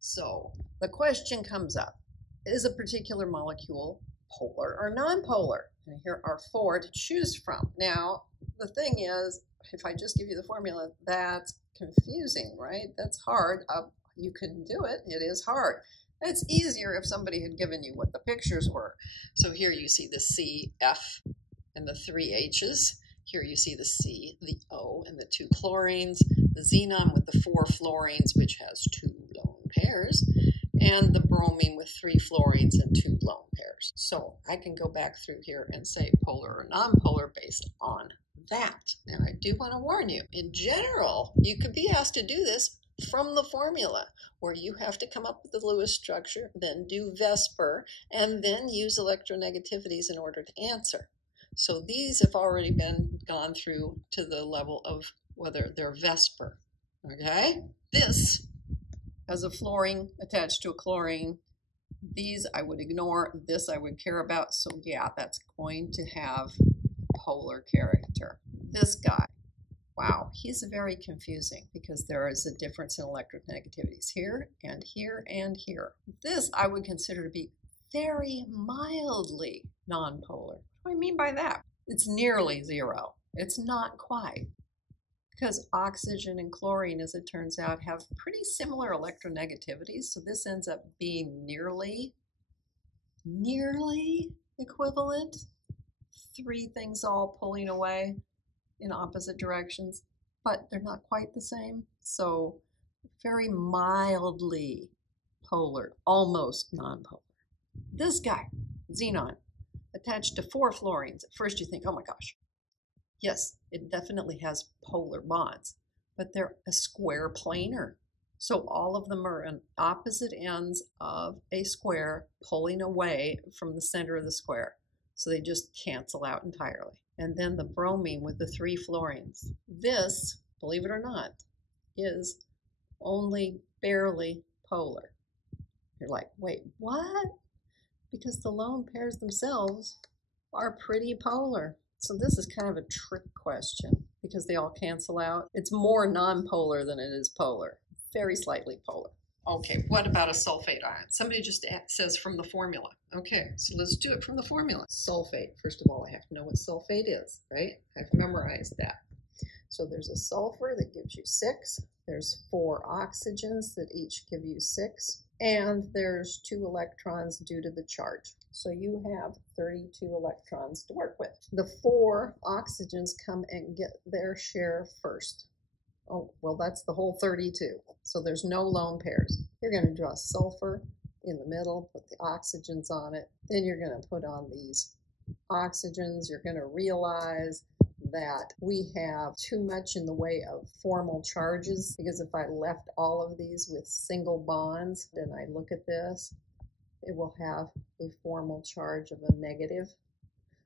So the question comes up, is a particular molecule polar or nonpolar? And here are 4 to choose from. Now, the thing is, if I just give you the formula, that's confusing, right? That's hard. You can do it. It is hard. It's easier if somebody had given you what the pictures were. So here you see the C, F, and the 3 H's. Here you see the C, the O, and the 2 chlorines, the xenon with the 4 fluorines, which has 2 lone pairs, and the bromine with 3 fluorines and 2 lone pairs. So I can go back through here and say polar or nonpolar based on that. And I do want to warn you, in general, you could be asked to do this from the formula, where you have to come up with the Lewis structure, then do VSEPR, and then use electronegativities in order to answer. So these have already been gone through to the level of whether they're VSEPR. Okay? This has a fluorine attached to a chlorine. These I would ignore. This I would care about. So yeah, that's going to have polar character. This guy, wow, he's very confusing because there is a difference in electronegativities here and here and here. This I would consider to be very mildly nonpolar. What do I mean by that? It's nearly 0. It's not quite. Because oxygen and chlorine, as it turns out, have pretty similar electronegativities. So this ends up being nearly equivalent. 3 things all pulling away in opposite directions, but they're not quite the same. So very mildly polar, almost nonpolar. This guy, xenon, attached to 4 fluorines. At first you think, oh my gosh. Yes, it definitely has polar bonds, but they're a square planar. So all of them are on opposite ends of a square pulling away from the center of the square. So they just cancel out entirely. And then the bromine with the 3 fluorines. This, believe it or not, is only barely polar. You're like, wait, what? Because the lone pairs themselves are pretty polar. So this is kind of a trick question because they all cancel out. It's more nonpolar than it is polar, very slightly polar. Okay, what about a sulfate ion? Somebody just says from the formula. Okay, so let's do it from the formula. Sulfate, first of all, I have to know what sulfate is, right? I have memorized that. So there's a sulfur that gives you 6. There's 4 oxygens that each give you 6. And there's 2 electrons due to the charge. So you have 32 electrons to work with. The 4 oxygens come and get their share first. Oh, well, that's the whole 32. So there's no lone pairs. You're going to draw sulfur in the middle, put the oxygens on it. Then you're going to put on these oxygens. You're going to realize that we have too much in the way of formal charges, because if I left all of these with single bonds and I look at this, it will have a formal charge of a negative.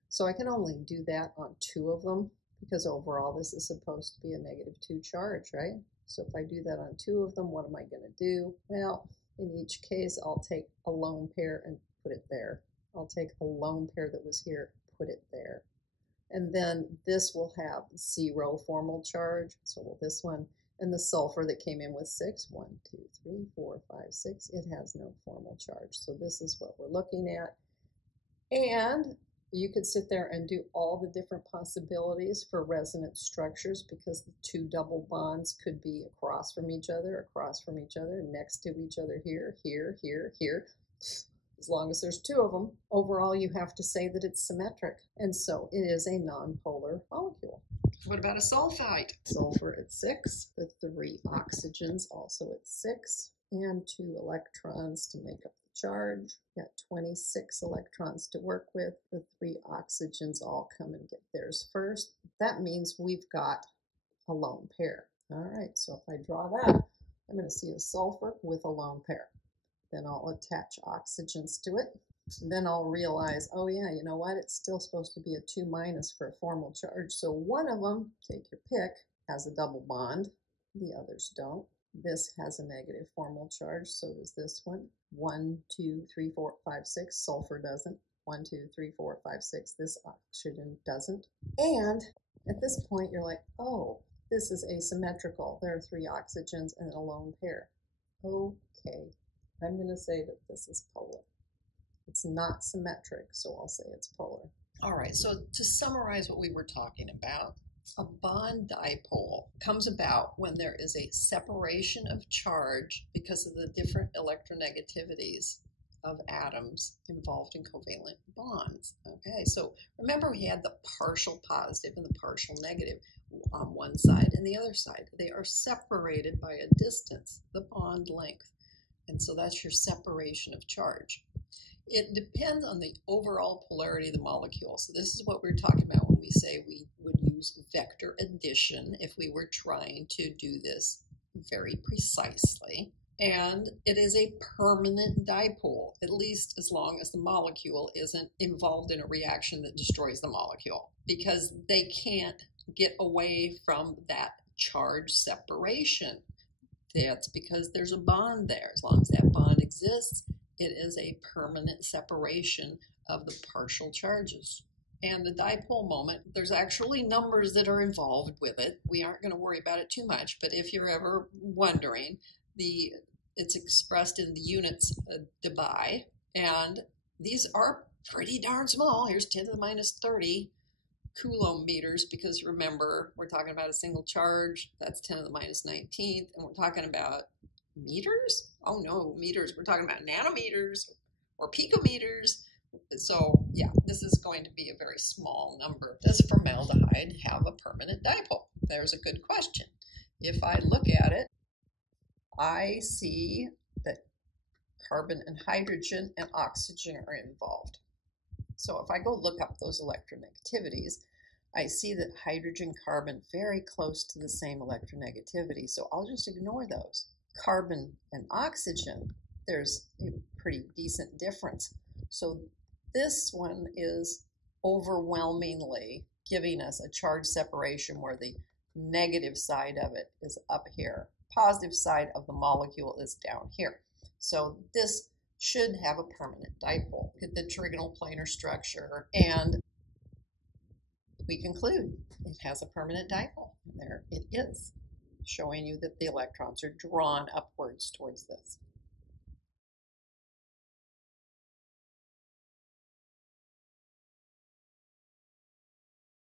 So I can only do that on 2 of them, because overall this is supposed to be a -2 charge, right? So if I do that on 2 of them, what am I going to do? Well, in each case, I'll take a lone pair and put it there. I'll take a lone pair that was here, put it there. And then this will have 0 formal charge. So will this one. And the sulfur that came in with 6, 1, 2, 3, 4, 5, 6, it has no formal charge. So this is what we're looking at. And you could sit there and do all the different possibilities for resonance structures, because the 2 double bonds could be across from each other, next to each other, here, here, here, here. As long as there's 2 of them, overall you have to say that it's symmetric. And so it is a nonpolar molecule. What about a sulfite? Sulfur at 6, the 3 oxygens also at 6, and 2 electrons to make up the charge. Got 26 electrons to work with. The 3 oxygens all come and get theirs first. That means we've got a lone pair. All right, so if I draw that, I'm going to see a sulfur with a lone pair. Then I'll attach oxygens to it. Then I'll realize, oh yeah, you know what? It's still supposed to be a 2- for a formal charge. So one of them, take your pick, has a double bond. The others don't. This has a negative formal charge, so does this one. 1, 2, 3, 4, 5, 6. Sulfur doesn't. 1, 2, 3, 4, 5, 6. This oxygen doesn't. And at this point, you're like, oh, this is asymmetrical. There are 3 oxygens and a lone pair. Okay, I'm going to say that this is polar. It's not symmetric, so I'll say it's polar. All right, so to summarize what we were talking about, a bond dipole comes about when there is a separation of charge because of the different electronegativities of atoms involved in covalent bonds. Okay, so remember we had the partial positive and the partial negative on one side and the other side. They are separated by a distance, the bond length. And so that's your separation of charge. It depends on the overall polarity of the molecule. So this is what we're talking about when we say we would use vector addition if we were trying to do this very precisely. And it is a permanent dipole, at least as long as the molecule isn't involved in a reaction that destroys the molecule, because they can't get away from that charge separation. That's because there's a bond there. As long as that bond exists, it is a permanent separation of the partial charges. And the dipole moment, there's actually numbers that are involved with it. We aren't going to worry about it too much, but if you're ever wondering, it's expressed in the units debye, and these are pretty darn small. Here's 10 to the minus 30 coulomb meters, because remember, we're talking about a single charge. That's 10 to the minus 19th, and we're talking about meters? Oh no, meters. We're talking about nanometers or picometers. So yeah, this is going to be a very small number. Does formaldehyde have a permanent dipole? There's a good question. If I look at it, I see that carbon and hydrogen and oxygen are involved. So if I go look up those electronegativities, I see that hydrogen, carbon, very close to the same electronegativity. So I'll just ignore those. Carbon and oxygen, there's a pretty decent difference. So this one is overwhelmingly giving us a charge separation where the negative side of it is up here. Positive side of the molecule is down here. So this should have a permanent dipole. Look at the trigonal planar structure, and we conclude it has a permanent dipole. And there it is, showing you that the electrons are drawn upwards towards this.